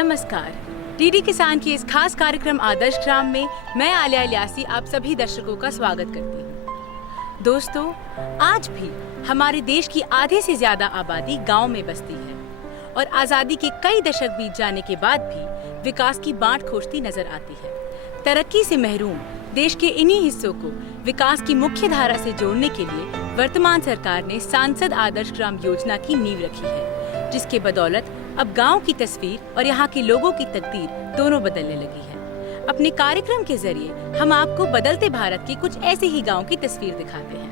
नमस्कार। डीडी किसान की इस खास कार्यक्रम आदर्श ग्राम में मैं आलिया इलियासी आप सभी दर्शकों का स्वागत करती हूँ। दोस्तों, आज भी हमारे देश की आधे से ज्यादा आबादी गांव में बसती है और आजादी के कई दशक बीत जाने के बाद भी विकास की बांट खोजती नजर आती है। तरक्की से महरूम देश के इन्हीं हिस्सों को विकास की मुख्य धारा से जोड़ने के लिए वर्तमान सरकार ने सांसद आदर्श ग्राम योजना की नींव रखी है, जिसके बदौलत अब गांव की तस्वीर और यहाँ के लोगों की तकदीर दोनों बदलने लगी है। अपने कार्यक्रम के जरिए हम आपको बदलते भारत की कुछ ऐसे ही गांव की तस्वीर दिखाते हैं।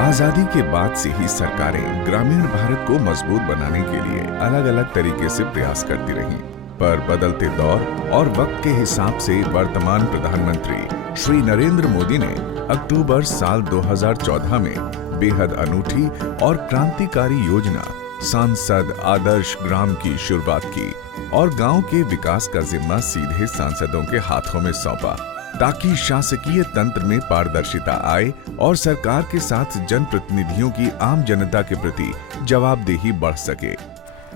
आजादी के बाद से ही सरकारें ग्रामीण भारत को मजबूत बनाने के लिए अलग अलग तरीके से प्रयास करती रहीं, पर बदलते दौर और वक्त के हिसाब से वर्तमान प्रधानमंत्री श्री नरेंद्र मोदी ने अक्टूबर साल 2014 में बेहद अनूठी और क्रांतिकारी योजना सांसद आदर्श ग्राम की शुरुआत की और गांव के विकास का जिम्मा सीधे सांसदों के हाथों में सौंपा, ताकि शासकीय तंत्र में पारदर्शिता आए और सरकार के साथ जनप्रतिनिधियों की आम जनता के प्रति जवाबदेही बढ़ सके।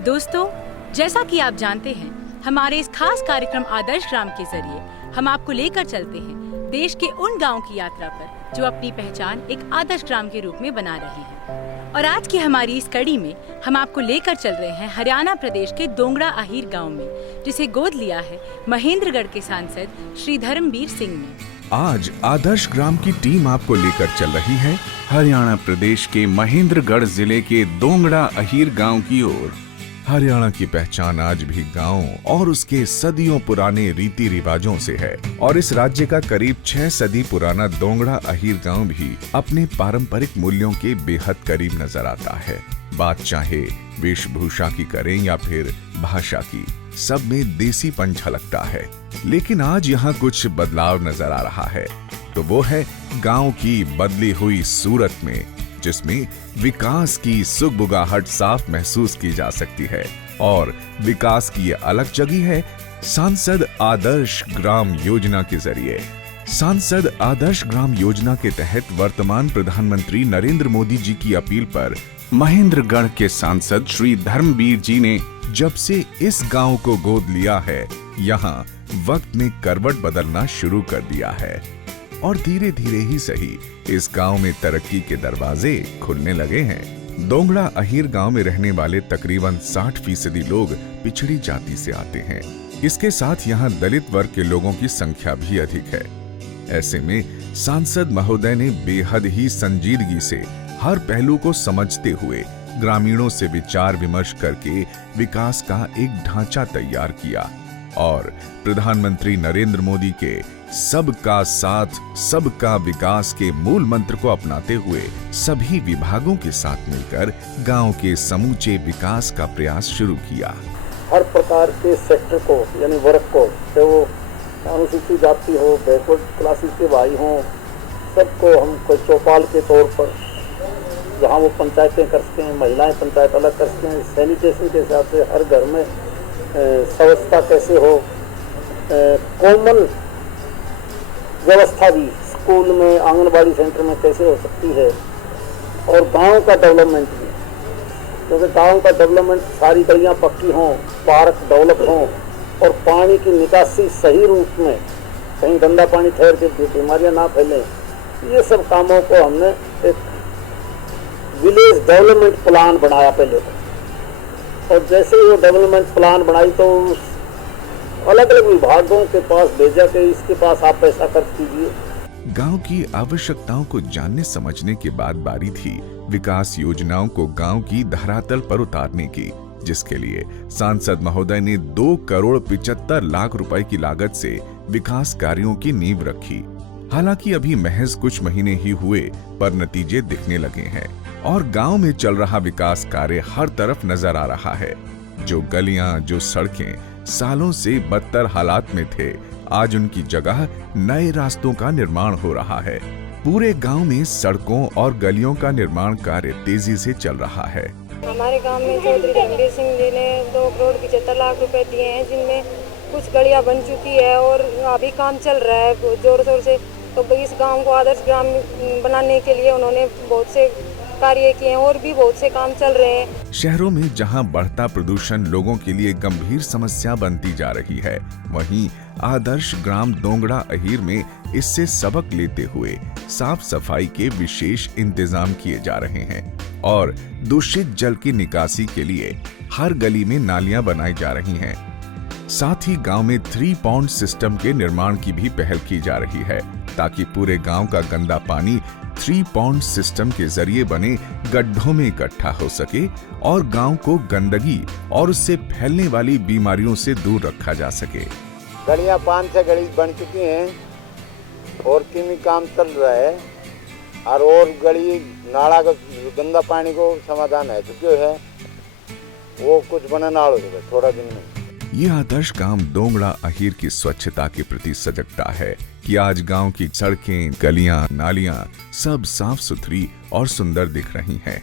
दोस्तों, जैसा कि आप जानते हैं, हमारे इस खास कार्यक्रम आदर्श ग्राम के जरिए हम आपको लेकर चलते हैं देश के उन गांव की यात्रा पर जो अपनी पहचान एक आदर्श ग्राम के रूप में बना रहे हैं। और आज की हमारी इस कड़ी में हम आपको लेकर चल रहे हैं हरियाणा प्रदेश के दोंगड़ा अहीर गांव में, जिसे गोद लिया है महेंद्रगढ़ के सांसद श्री धर्मवीर सिंह ने। आज आदर्श ग्राम की टीम आपको लेकर चल रही है हरियाणा प्रदेश के महेंद्रगढ़ जिले के दोंगड़ा अहीर गांव की ओर। हरियाणा की पहचान आज भी गांव और उसके सदियों पुराने रीति रिवाजों से है और इस राज्य का करीब 6 सदी पुराना दोंगड़ा अहीर गांव भी अपने पारंपरिक मूल्यों के बेहद करीब नजर आता है। बात चाहे वेशभूषा की करें या फिर भाषा की, सब में देसीपन झलकता है। लेकिन आज यहाँ कुछ बदलाव नजर आ रहा है, तो वो है गाँव की बदली हुई सूरत में, जिसमें विकास की सुगबुगाहट साफ महसूस की जा सकती है। और विकास की ये अलग जगह है सांसद आदर्श ग्राम योजना के जरिए। सांसद आदर्श ग्राम योजना के तहत वर्तमान प्रधानमंत्री नरेंद्र मोदी जी की अपील पर महेंद्रगढ़ के सांसद श्री धर्मवीर जी ने जब से इस गांव को गोद लिया है, यहाँ वक्त ने करवट बदलना शुरू कर दिया है और धीरे धीरे ही सही इस गांव में तरक्की के दरवाजे खुलने लगे हैं। दोंगड़ा अहीर गांव में रहने वाले तकरीबन 60% लोग पिछड़ी जाति से आते हैं। इसके साथ यहाँ दलित वर्ग के लोगों की संख्या भी अधिक है। ऐसे में सांसद महोदय ने बेहद ही संजीदगी से हर पहलू को समझते हुए ग्रामीणों से विचार विमर्श करके विकास का एक ढांचा तैयार किया और प्रधानमंत्री नरेंद्र मोदी के सबका साथ सबका विकास के मूल मंत्र को अपनाते हुए सभी विभागों के साथ मिलकर गांव के समूचे विकास का प्रयास शुरू किया। हर प्रकार के सेक्टर को यानी वर्ग को, चाहे वो अनुसूचित जाति हो, बैकवर्ड क्लासेस के भाई हों, सबको हम कोई चौपाल के तौर पर जहाँ वो पंचायतें कर सकते हैं, महिलाएं पंचायत अलग कर सकते हैं, सैनिटेशन के हिसाब से हर घर में स्वच्छता कैसे हो, कॉमन व्यवस्था भी स्कूल में, आंगनबाड़ी सेंटर में कैसे हो सकती है, और गांव का डेवलपमेंट भी, क्योंकि गांव का डेवलपमेंट सारी गलियां पक्की हों, पार्क डेवलप हों और पानी की निकासी सही रूप में, कहीं गंदा पानी ठहर के बीमारियां ना फैलें, ये सब कामों को हमने एक विलेज डेवलपमेंट प्लान बनाया पहले। और जैसे ही वो डेवलपमेंट प्लान बनाई तो अलग अलग विभागों के पास भेजा कि इसके पास आप पैसा खर्च कीजिए। गांव की आवश्यकताओं को जानने समझने के बाद बारी थी विकास योजनाओं को गांव की धरातल पर उतारने की, जिसके लिए सांसद महोदय ने 2 करोड़ 75 लाख रुपए की लागत से विकास कार्यों की नींव रखी। हालांकि अभी महज कुछ महीने ही हुए, पर नतीजे दिखने लगे हैं और गांव में चल रहा विकास कार्य हर तरफ नजर आ रहा है। जो गलियां, जो सड़कें सालों से बदतर हालात में थे, आज उनकी जगह नए रास्तों का निर्माण हो रहा है। पूरे गांव में सड़कों और गलियों का निर्माण कार्य तेजी से चल रहा है। हमारे गांव में चौधरी धर्मवीर सिंह जी ने 2 करोड़ 75 लाख रुपए दिए हैं, जिनमें कुछ गलियां बन चुकी है और अभी काम चल रहा है जोर शोर से। तो इस गांव को आदर्श ग्राम बनाने के लिए उन्होंने बहुत से कार्य किए हैं और भी बहुत से काम चल रहे हैं। शहरों में जहां बढ़ता प्रदूषण लोगों के लिए गंभीर समस्या बनती जा रही है, वहीं आदर्श ग्राम दोंगड़ा अहीर में इससे सबक लेते हुए साफ सफाई के विशेष इंतजाम किए जा रहे हैं और दूषित जल की निकासी के लिए हर गली में नालियां बनाई जा रही हैं। साथ ही गांव में 3 पॉन्ड सिस्टम के निर्माण की भी पहल की जा रही है ताकि पूरे गांव का गंदा पानी 3 पॉन्ड सिस्टम के जरिए बने गड्ढों में इकट्ठा हो सके और गांव को गंदगी और उससे फैलने वाली बीमारियों से दूर रखा जा सके। गलियां 5-6 गली बन चुकी हैं और किमी काम चल रहा है और गली नाला का गंदा पानी को समाधान है जो है वो कुछ बना ना हो थोड़ा दिन में। ये आदर्श गांव दोंगड़ा अहीर की स्वच्छता के प्रति सजगता है कि आज गांव की सड़कें, गलियां, नालियां सब साफ सुथरी और सुंदर दिख रही हैं।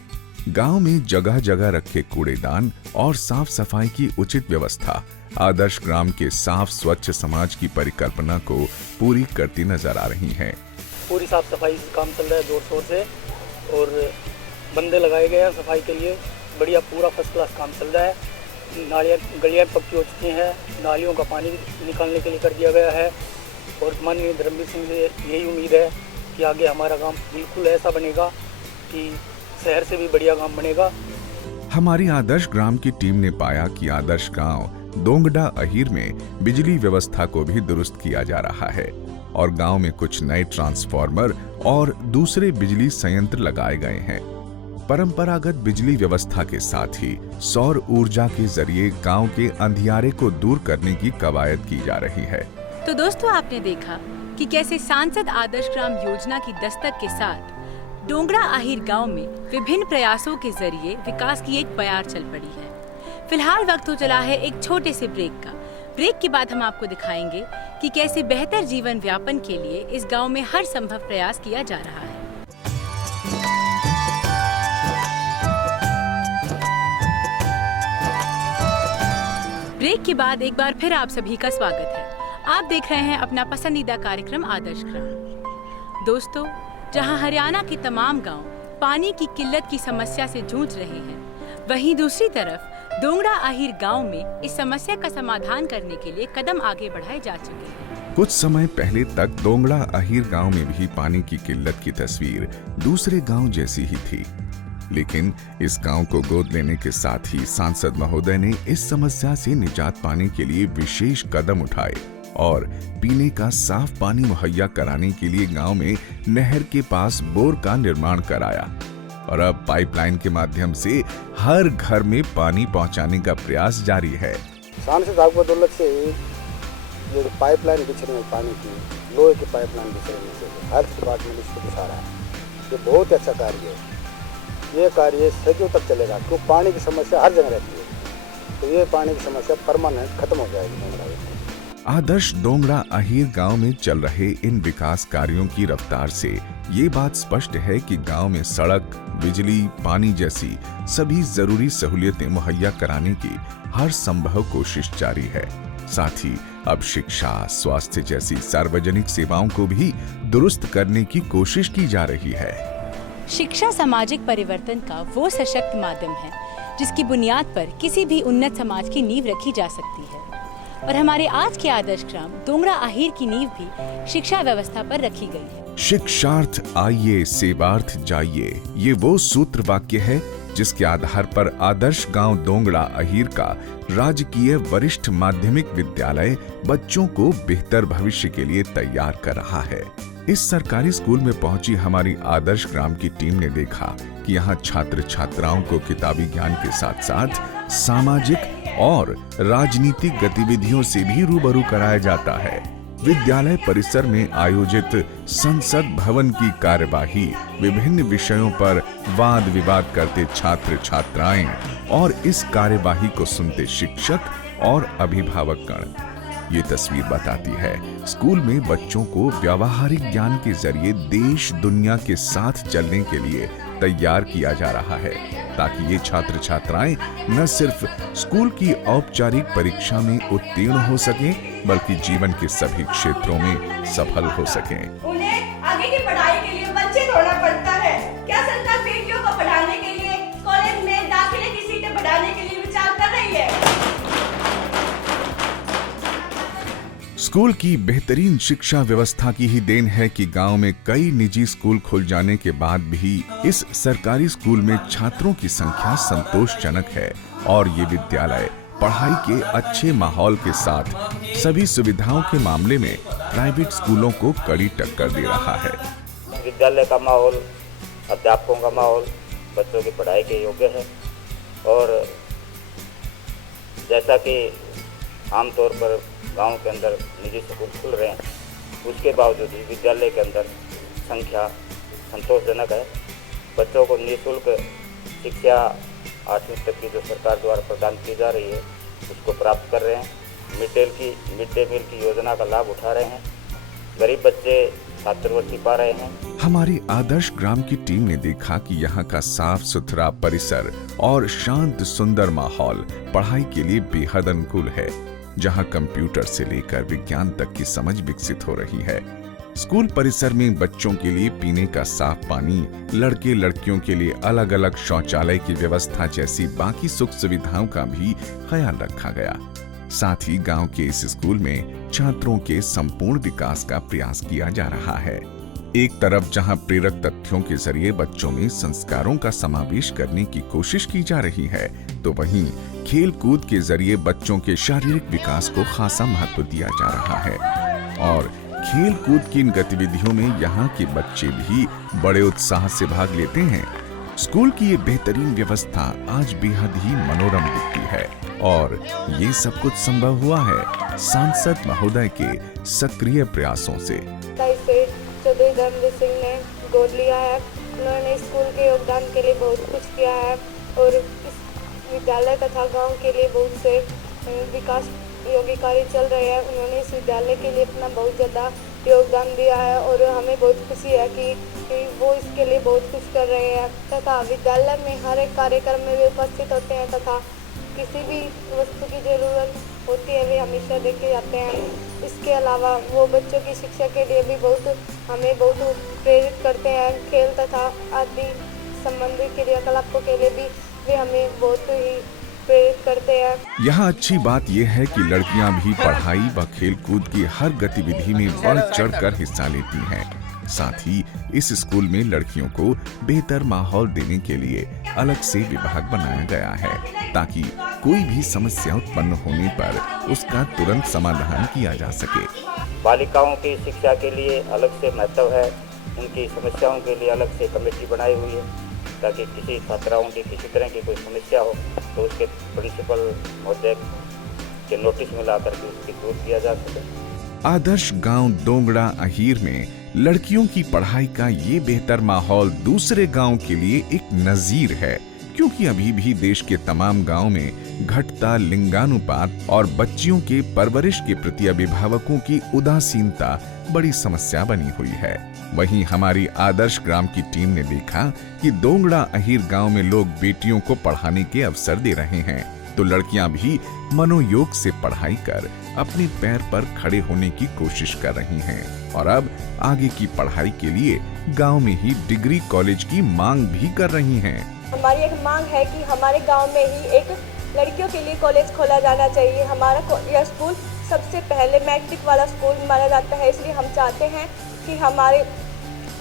गांव में जगह जगह रखे कूड़ेदान और साफ सफाई की उचित व्यवस्था आदर्श ग्राम के साफ स्वच्छ समाज की परिकल्पना को पूरी करती नजर आ रही है। पूरी साफ सफाई काम चल रहा है जोर शोर से और बंदे लगाए गए हैं सफाई के लिए। बढ़िया पूरा फर्स्ट क्लास काम चल रहा है। नालियाँ गलियाँ पक्की हो चुकी हैं, नालियों का पानी निकालने के लिए कर दिया गया है और माननीय धर्मवीर सिंह से यही उम्मीद है कि आगे हमारा गांव बिल्कुल ऐसा बनेगा कि शहर से भी बढ़िया गांव बनेगा। हमारी आदर्श ग्राम की टीम ने पाया कि आदर्श गांव दोंगड़ा अहीर में बिजली व्यवस्था को भी दुरुस्त किया जा रहा है और गांव में कुछ नए ट्रांसफार्मर और दूसरे बिजली संयंत्र लगाए गए हैं। परंपरागत बिजली व्यवस्था के साथ ही सौर ऊर्जा के जरिए गांव के अंधियारे को दूर करने की कवायद की जा रही है। तो दोस्तों, आपने देखा कि कैसे सांसद आदर्श ग्राम योजना की दस्तक के साथ दोंगड़ा अहीर गांव में विभिन्न प्रयासों के जरिए विकास की एक बयार चल पड़ी है। फिलहाल वक्त हो चला है एक छोटे से ब्रेक का। ब्रेक के बाद हम आपको दिखाएंगे कि कैसे बेहतर जीवन व्यापन के लिए इस गांव में हर संभव प्रयास किया जा रहा है। ब्रेक के बाद एक बार फिर आप सभी का स्वागत है। आप देख रहे हैं अपना पसंदीदा कार्यक्रम आदर्श ग्राम। दोस्तों, जहां हरियाणा के तमाम गांव पानी की किल्लत की समस्या से जूझ रहे हैं, वहीं दूसरी तरफ दोंगड़ा अहीर गांव में इस समस्या का समाधान करने के लिए कदम आगे बढ़ाए जा चुके हैं। कुछ समय पहले तक दोंगड़ा अहीर गांव में भी पानी की किल्लत की तस्वीर दूसरे गांव जैसी ही थी, लेकिन इस गांव को गोद लेने के साथ ही सांसद महोदय ने इस समस्या से निजात पाने के लिए विशेष कदम उठाए और पीने का साफ पानी मुहैया कराने के लिए गांव में नहर के पास बोर का निर्माण कराया और अब पाइपलाइन के माध्यम से हर घर में पानी पहुंचाने का प्रयास जारी है। सांसद साहब की बदौलत से ये पाइपलाइन बिछ रही है, पानी की लोहे की पाइपलाइन बिछ रही है, हेल्थ डिपार्टमेंट इसको बिछा रहा है। ये बहुत अच्छा कार्य है। ये कार्य सदियों तक चलेगा क्योंकि पानी की समस्या हर जगह रहती है, तो ये पानी की समस्या परमानेंट खत्म हो जाएगी। आदर्श दोंगड़ा अहीर गांव में चल रहे इन विकास कार्यों की रफ्तार से ये बात स्पष्ट है कि गांव में सड़क, बिजली, पानी जैसी सभी जरूरी सहूलियतें मुहैया कराने की हर संभव कोशिश जारी है। साथ ही अब शिक्षा, स्वास्थ्य जैसी सार्वजनिक सेवाओं को भी दुरुस्त करने की कोशिश की जा रही है। शिक्षा सामाजिक परिवर्तन का वो सशक्त माध्यम है जिसकी बुनियाद पर किसी भी उन्नत समाज की नींव रखी जा सकती है और हमारे आज के आदर्श ग्राम दोंगड़ा अहीर की नींव भी शिक्षा व्यवस्था पर रखी गई है। शिक्षार्थ आइए, सेवार्थ जाइए, ये वो सूत्र वाक्य है जिसके आधार पर आदर्श गांव दोंगड़ा अहीर का राजकीय वरिष्ठ माध्यमिक विद्यालय बच्चों को बेहतर भविष्य के लिए तैयार कर रहा है। इस सरकारी स्कूल में पहुंची हमारी आदर्श ग्राम की टीम ने देखा कि यहाँ छात्र छात्राओं को किताबी ज्ञान के साथ साथ सामाजिक और राजनीतिक गतिविधियों से भी रूबरू कराया जाता है। विद्यालय परिसर में आयोजित संसद भवन की कार्यवाही, विभिन्न विषयों पर वाद विवाद करते छात्र छात्राएं और इस कार्यवाही को सुनते शिक्षक और अभिभावकगण, ये तस्वीर बताती है स्कूल में बच्चों को व्यावहारिक ज्ञान के जरिए देश दुनिया के साथ चलने के लिए तैयार किया जा रहा है ताकि ये छात्र छात्राएं न सिर्फ स्कूल की औपचारिक परीक्षा में उत्तीर्ण हो सकें बल्कि जीवन के सभी क्षेत्रों में सफल हो सकें। उन्हें आगे की पढ़ाई के लिए वंचित होना पड़ता है। क्या सरकार बेटियों को पढ़ाई स्कूल की बेहतरीन शिक्षा व्यवस्था की ही देन है कि गांव में कई निजी स्कूल खुल जाने के बाद भी इस सरकारी स्कूल में छात्रों की संख्या संतोषजनक है और ये विद्यालय पढ़ाई के अच्छे माहौल के साथ सभी सुविधाओं के मामले में प्राइवेट स्कूलों को कड़ी टक्कर दे रहा है। विद्यालय का माहौल, अध्यापकों का माहौल बच्चों की पढ़ाई के योग्य है और जैसा कि आमतौर पर गांव के अंदर निजी स्कूल खुल रहे हैं, उसके बावजूद भी विद्यालय के अंदर संख्या संतोषजनक है। बच्चों को निःशुल्क शिक्षा 8वीं तक की जो सरकार द्वारा प्रदान की जा रही है उसको प्राप्त कर रहे हैं। मिड डे मील की योजना का लाभ उठा रहे हैं। गरीब बच्चे छात्रवृत्ति पा रहे हैं। हमारी आदर्श ग्राम की टीम ने देखा कि यहाँ का साफ सुथरा परिसर और शांत सुंदर माहौल पढ़ाई के लिए बेहद अनुकूल है, जहाँ कंप्यूटर से लेकर विज्ञान तक की समझ विकसित हो रही है। स्कूल परिसर में बच्चों के लिए पीने का साफ पानी, लड़के लड़कियों के लिए अलग अलग शौचालय की व्यवस्था जैसी बाकी सुख सुविधाओं का भी ख्याल रखा गया। साथ ही गांव के इस स्कूल में छात्रों के संपूर्ण विकास का प्रयास किया जा रहा है। एक तरफ जहां प्रेरक तथ्यों के जरिए बच्चों में संस्कारों का समावेश करने की कोशिश की जा रही है, तो वहीं खेल कूद के जरिए बच्चों के शारीरिक विकास को खासा महत्व दिया जा रहा है। और खेल कूद की इन गतिविधियों में यहाँ के बच्चे भी बड़े उत्साह से भाग लेते हैं। स्कूल की ये बेहतरीन व्यवस्था आज बेहद ही मनोरम दिखती है और ये सब कुछ संभव हुआ है सांसद महोदय के सक्रिय प्रयासों से। चौधरी धर्मवीर सिंह ने गोद लिया है। उन्होंने स्कूल के योगदान के लिए बहुत कुछ किया है और इस विद्यालय तथा गांव के लिए बहुत से विकास योगी कार्य चल रहे हैं। उन्होंने इस विद्यालय के लिए अपना बहुत ज़्यादा योगदान दिया है और हमें बहुत खुशी है कि वो इसके लिए बहुत कुछ कर रहे हैं तथा विद्यालय में हर एक कार्यक्रम में वे उपस्थित होते हैं तथा किसी भी वस्तु की ज़रूरत होती है वे हमेशा देखे जाते हैं। इसके अलावा वो बच्चों की शिक्षा के लिए भी हमें बहुत प्रेरित करते हैं। खेल तथा आदि संबंधी क्रियाकलापों के लिए भी वे हमें बहुत ही प्रेरित करते हैं। यहाँ अच्छी बात यह है कि लड़कियाँ भी पढ़ाई व खेल कूद की हर गतिविधि में बढ़ चढ़कर हिस्सा लेती हैं। साथ ही इस स्कूल में लड़कियों को बेहतर माहौल देने के लिए अलग से विभाग बनाया गया है ताकि कोई भी समस्या उत्पन्न होने पर उसका तुरंत समाधान किया जा सके। बालिकाओं की शिक्षा के लिए अलग से महत्व है। उनकी समस्याओं के लिए अलग से कमेटी बनाई हुई है ताकि किसी छात्राओं की किसी तरह की कोई समस्या हो तो उसके प्रिंसिपल महोदय के नोटिस में ला करके उसकी दूर किया जा सके। आदर्श गांव दोंगड़ा अहीर में लड़कियों की पढ़ाई का ये बेहतर माहौल दूसरे गांव के लिए एक नजीर है, क्योंकि अभी भी देश के तमाम गांव में घटता लिंगानुपात और बच्चियों के परवरिश के प्रति अभिभावकों की उदासीनता बड़ी समस्या बनी हुई है। वहीं हमारी आदर्श ग्राम की टीम ने देखा कि दोंगड़ा अहीर गांव में लोग बेटियों को पढ़ाने के अवसर दे रहे हैं, तो लड़कियां भी मनोयोग से पढ़ाई कर अपने पैर पर खड़े होने की कोशिश कर रही हैं और अब आगे की पढ़ाई के लिए गांव में ही डिग्री कॉलेज की मांग भी कर रही हैं। हमारी एक मांग है कि हमारे गांव में ही एक लड़कियों के लिए कॉलेज खोला जाना चाहिए। हमारा यह स्कूल सबसे पहले मैट्रिक वाला स्कूल माना जाता है, इसलिए हम चाहते हैं कि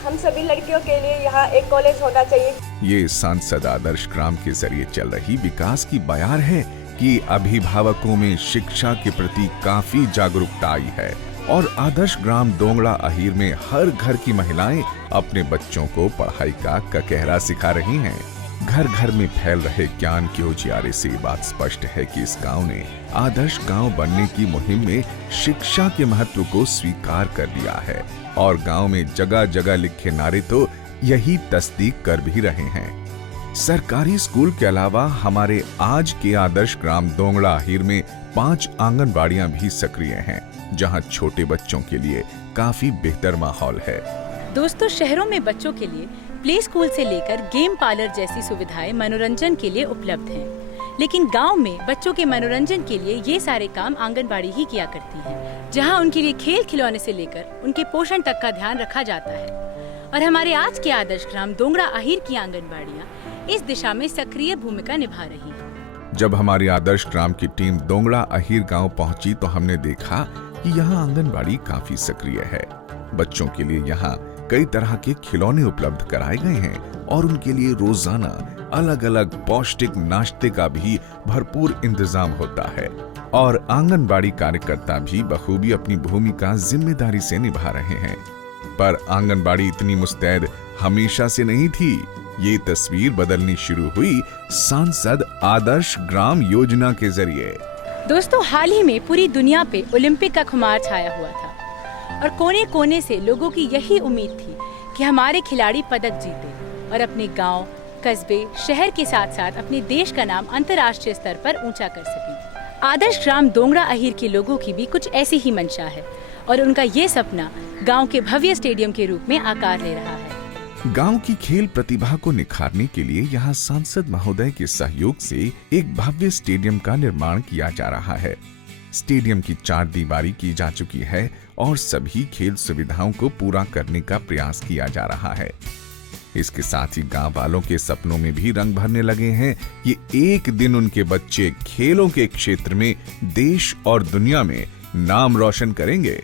हम सभी लड़कियों के लिए यहाँ एक कॉलेज होना चाहिए। ये सांसद आदर्श ग्राम के जरिए चल रही विकास की बयार है कि अभिभावकों में शिक्षा के प्रति काफी जागरूकता आई है और आदर्श ग्राम दोंगड़ा अहीर में हर घर की महिलाएं अपने बच्चों को पढ़ाई का ककहरा सिखा रही हैं। घर घर में फैल रहे ज्ञान के उजियारे से बात स्पष्ट है कि इस गांव ने आदर्श गांव बनने की मुहिम में शिक्षा के महत्व को स्वीकार कर लिया है और गांव में जगह जगह लिखे नारे तो यही तस्दीक कर भी रहे हैं। सरकारी स्कूल के अलावा हमारे आज के आदर्श ग्राम दोंगड़ा अहीर में 5 आंगनबाड़ियां भी सक्रिय हैं, जहां छोटे बच्चों के लिए काफी बेहतर माहौल है। दोस्तों, शहरों में बच्चों के लिए प्ले स्कूल से लेकर गेम पार्लर जैसी सुविधाएं मनोरंजन के लिए उपलब्ध हैं, लेकिन गांव में बच्चों के मनोरंजन के लिए ये सारे काम आंगनबाड़ी ही किया करती है, जहां उनके लिए खेल खिलौने से लेकर उनके पोषण तक का ध्यान रखा जाता है। और हमारे आज के आदर्श ग्राम दोंगड़ा अहीर की आंगनबाड़ियां इस दिशा में सक्रिय भूमिका निभा रही हैं। जब हमारी आदर्श ग्राम की टीम दोंगड़ा अहीर गांव पहुंची तो हमने देखा कि यहाँ आंगनबाड़ी काफी सक्रिय है। बच्चों के लिए यहाँ कई तरह के खिलौने उपलब्ध कराए गए हैं और उनके लिए रोजाना अलग अलग पौष्टिक नाश्ते का भी भरपूर इंतजाम होता है और आंगनबाड़ी कार्यकर्ता भी बखूबी अपनी भूमिका जिम्मेदारी से निभा रहे हैं। पर आंगनबाड़ी इतनी मुस्तैद हमेशा से नहीं थी। ये तस्वीर बदलनी शुरू हुई सांसद आदर्श ग्राम योजना के जरिए। दोस्तों, हाल ही में पूरी दुनिया पे ओलंपिक का खुमार छाया हुआ था और कोने कोने से लोगों की यही उम्मीद थी कि हमारे खिलाड़ी पदक जीते और अपने गांव, कस्बे, शहर के साथ साथ अपने देश का नाम अंतर्राष्ट्रीय स्तर पर ऊंचा कर सकें। आदर्श ग्राम दोंगड़ा अहीर के लोगों की भी कुछ ऐसी ही मंशा है और उनका ये सपना गांव के भव्य स्टेडियम के रूप में आकार ले रहा है। गांव की खेल प्रतिभा को निखारने के लिए यहाँ सांसद महोदय के सहयोग से एक भव्य स्टेडियम का निर्माण किया जा रहा है। स्टेडियम की 4 दीवारी की जा चुकी है और सभी खेल सुविधाओं को पूरा करने का प्रयास किया जा रहा है। इसके साथ ही गांव वालों के सपनों में भी रंग भरने लगे हैं। ये एक दिन उनके बच्चे खेलों के क्षेत्र में देश और दुनिया में नाम रोशन करेंगे।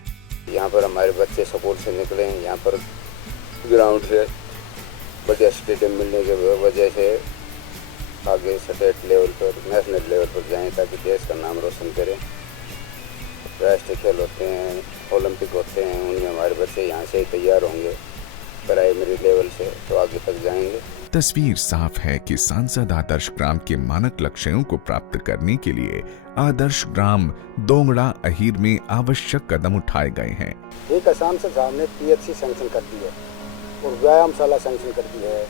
यहाँ पर हमारे बच्चे स्कूल से निकले हैं, यहाँ पर ग्राउंड से बढ़िया स्टेडियम मिलने की वजह से आगे स्टेट लेवल पर, नेशनल लेवल पर जाएं ताकि देश का नाम रोशन करें। राष्ट्रीय खेल होते हैं, ओलंपिक होते हैं, उनमें हमारे बच्चे यहाँ से ही तैयार होंगे। प्राइमरी लेवल से तो आगे तक जाएंगे। तस्वीर साफ है कि सांसद आदर्श ग्राम के मानक लक्ष्यों को प्राप्त करने के लिए आदर्श ग्राम दोंगड़ा अहीर में आवश्यक कदम उठाए गए हैं। एक सांसद साहब ने PHC सैंक्शन कर दी है और व्यायामशाला सैंक्शन कर दी है।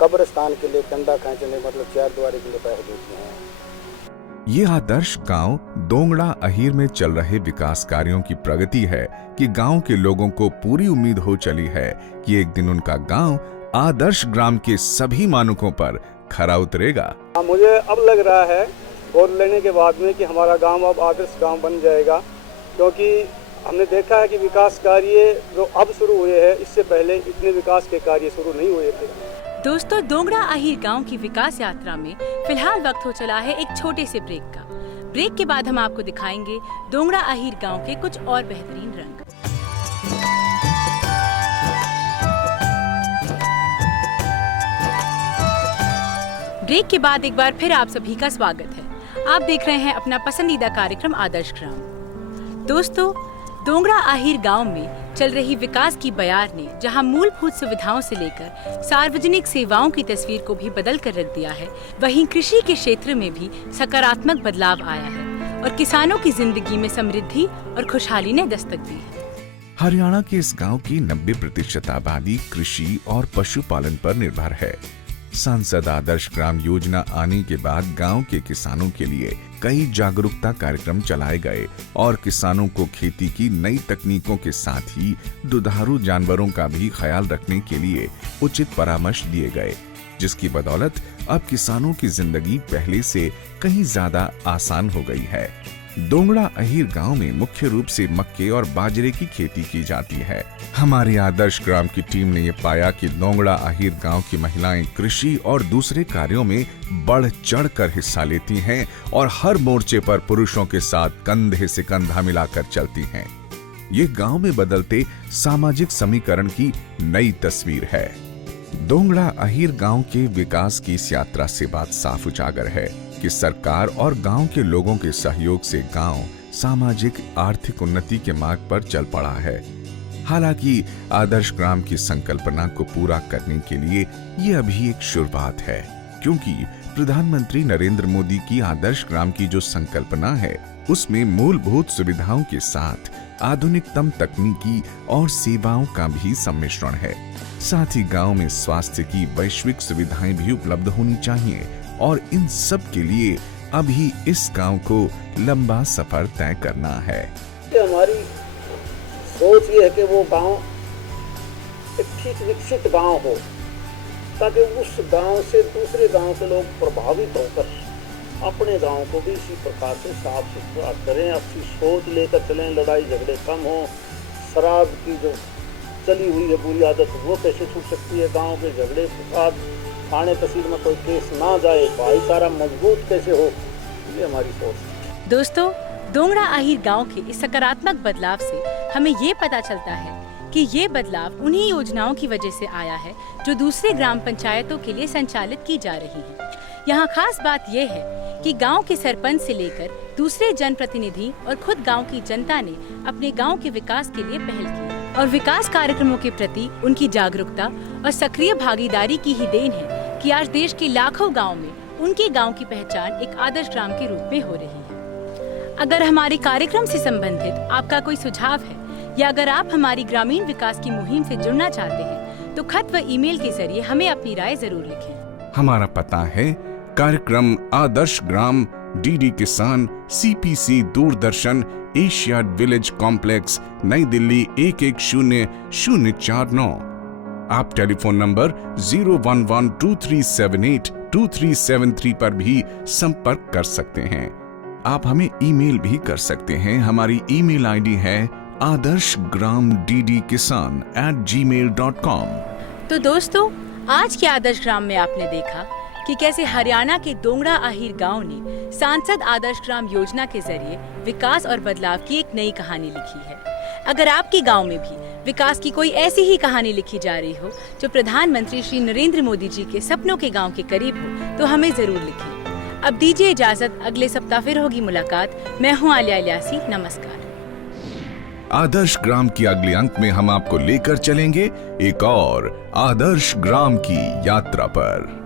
कब्रिस्तान के लिए कंधा खींचने मतलब 4 दीवारी के लिए पैसे देते हैं। ये आदर्श गांव दोंगड़ा अहीर में चल रहे विकास कार्यों की प्रगति है कि गांव के लोगों को पूरी उम्मीद हो चली है कि एक दिन उनका गांव आदर्श ग्राम के सभी मानकों पर खरा उतरेगा। मुझे अब लग रहा है गोद लेने के बाद में कि हमारा गांव अब आदर्श गांव बन जाएगा, क्योंकि हमने देखा है कि विकास कार्य जो अब शुरू हुए हैं, इससे पहले इतने विकास के कार्य शुरू नहीं हुए थे। दोस्तों, दोंगड़ा अहीर गांव की विकास यात्रा में फिलहाल वक्त हो चला है एक छोटे से ब्रेक का। ब्रेक के बाद हम आपको दिखाएंगे दोंगड़ा अहीर गांव के कुछ और बेहतरीन रंग। ब्रेक के बाद एक बार फिर आप सभी का स्वागत है। आप देख रहे हैं अपना पसंदीदा कार्यक्रम आदर्श ग्राम। दोस्तों, दोंगड़ा अहीर गांव में चल रही विकास की बयार ने जहां मूलभूत सुविधाओं से लेकर सार्वजनिक सेवाओं की तस्वीर को भी बदल कर रख दिया है, वहीं कृषि के क्षेत्र में भी सकारात्मक बदलाव आया है और किसानों की जिंदगी में समृद्धि और खुशहाली ने दस्तक दी है। हरियाणा के इस गांव की 90% आबादी कृषि और पशुपालन पर निर्भर है। सांसद आदर्श ग्राम योजना आने के बाद गांव के किसानों के लिए कई जागरूकता कार्यक्रम चलाए गए और किसानों को खेती की नई तकनीकों के साथ ही दुधारू जानवरों का भी ख्याल रखने के लिए उचित परामर्श दिए गए, जिसकी बदौलत अब किसानों की जिंदगी पहले से कहीं ज्यादा आसान हो गई है। दोंगड़ा अहीर गांव में मुख्य रूप से मक्के और बाजरे की खेती की जाती है। हमारे आदर्श ग्राम की टीम ने ये पाया कि दोंगड़ा अहीर गांव की महिलाएं कृषि और दूसरे कार्यों में बढ़ चढ़ कर हिस्सा लेती हैं और हर मोर्चे पर पुरुषों के साथ कंधे से कंधा मिलाकर चलती हैं। ये गांव में बदलते सामाजिक समीकरण की नई तस्वीर है। दोंगड़ा अहीर गांव के विकास की इस यात्रा से बात साफ उजागर है कि सरकार और गांव के लोगों के सहयोग से गांव सामाजिक आर्थिक उन्नति के मार्ग पर चल पड़ा है। हालांकि आदर्श ग्राम की संकल्पना को पूरा करने के लिए ये अभी एक शुरुआत है, क्योंकि प्रधानमंत्री नरेंद्र मोदी की आदर्श ग्राम की जो संकल्पना है उसमें मूलभूत सुविधाओं के साथ आधुनिकतम तकनीकी और सेवाओं का भी सम्मिश्रण है। साथ ही गांव में स्वास्थ्य की वैश्विक सुविधाएं भी उपलब्ध होनी चाहिए और इन सब के लिए अभी इस गांव को लंबा सफर तय करना है। हमारी सोच ये है कि वो गांव एक ठीक विकसित गांव हो, ताकि उस गांव से दूसरे गांव के लोग प्रभावित होकर अपने गांव को भी इसी प्रकार से साफ सुथरा करें, अच्छी सोच लेकर चलें, लड़ाई झगड़े कम हो, शराब की जो चली हुई है बुरी आदत वो कैसे छूट सकती है, गांव के झगड़े फसाद थाने तहसील में कोई केस ना जाए, भाईचारा मजबूत कैसे हो, ये हमारी सोच है। दोस्तों, दोंगड़ा अहीर गांव के इस सकारात्मक बदलाव से हमें ये पता चलता है कि ये बदलाव उन्हीं योजनाओं की वजह से आया है जो दूसरे ग्राम पंचायतों के लिए संचालित की जा रही है। यहाँ खास बात यह है कि गांव के सरपंच से लेकर दूसरे जनप्रतिनिधि और खुद गांव की जनता ने अपने गांव के विकास के लिए पहल की और विकास कार्यक्रमों के प्रति उनकी जागरूकता और सक्रिय भागीदारी की ही देन है कि आज देश के लाखों गाँव में उनके गाँव की पहचान एक आदर्श ग्राम के रूप में हो रही है। अगर हमारे कार्यक्रम से संबंधित आपका कोई सुझाव है या अगर आप हमारी ग्रामीण विकास की मुहिम से जुड़ना चाहते हैं तो खत व ईमेल के जरिए हमें अपनी राय जरूर लिखें। हमारा पता है कार्यक्रम आदर्श ग्राम, डीडी किसान, CPC Doordarshan, Asia village complex, नई दिल्ली 110049। आप टेलीफोन नंबर 01123782373 पर भी संपर्क कर सकते हैं। आप हमें ईमेल भी कर सकते हैं। हमारी ईमेल आईडी है adarshgramddkisan@gmail.com। तो दोस्तों, आज के आदर्श ग्राम में आपने देखा कि कैसे हरियाणा के दोंगड़ा अहीर गांव ने सांसद आदर्श ग्राम योजना के जरिए विकास और बदलाव की एक नई कहानी लिखी है। अगर आपके गांव में भी विकास की कोई ऐसी ही कहानी लिखी जा रही हो जो प्रधानमंत्री श्री नरेंद्र मोदी जी के सपनों के गांव के करीब हो तो हमें जरूर लिखिए। अब दीजिए इजाजत, अगले सप्ताह फिर होगी मुलाकात। मैं हूँ आलिया इलियासी, नमस्कार। आदर्श ग्राम की अगले अंक में हम आपको लेकर चलेंगे एक और आदर्श ग्राम की यात्रा पर।